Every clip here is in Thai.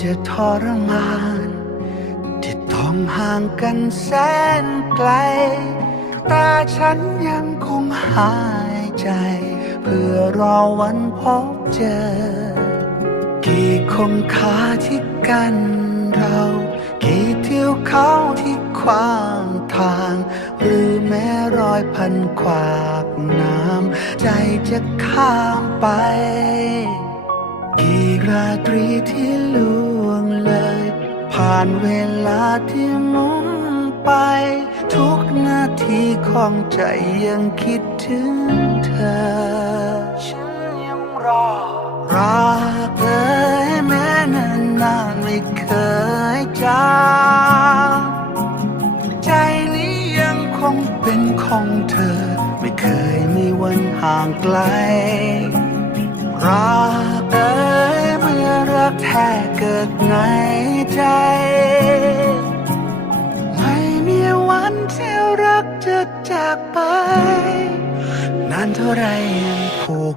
จะทรมาน ที่ต้องห่างกันแสนไกล แต่ฉันยังคงหายใจ เพื่อรอวันพบเจอ กี่คงคาที่กันเรา กี่เที่ยวเขาที่ขวางทาง หรือแม้รอยพันขวากน้ำใจจะข้ามไป กี่ราตรีที่ล่วงเลย ผ่านเวลาที่มุนไป ทุกนาทีของใจยังคิดถึงเธอ ฉันยังรอ รักเอ่ยแม้นานนานไม่เคยจางใจนี้ยังคงเป็นของเธอ ไม่เคยมีวันห่างไกล รักเอ่ยเมื่อรักแท้เกิดในใจ ไม่มีวันที่รักจะจากไป นานเท่าไรยังผูก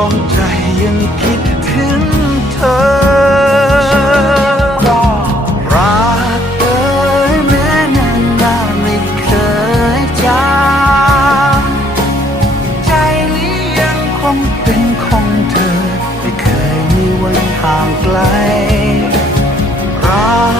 ของใจยังคิดถึงเธอ รักเอ่ยแม้นานนาไม่เคยจางใจนี้ยังคงเป็นของเธอ ไม่เคยมีวันห่างไกลรัก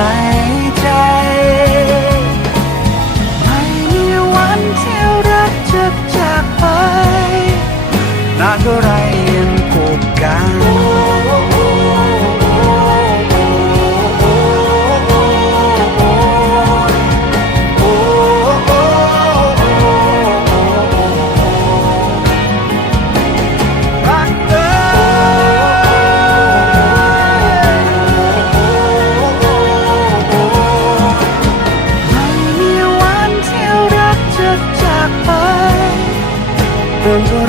cry Bonjour.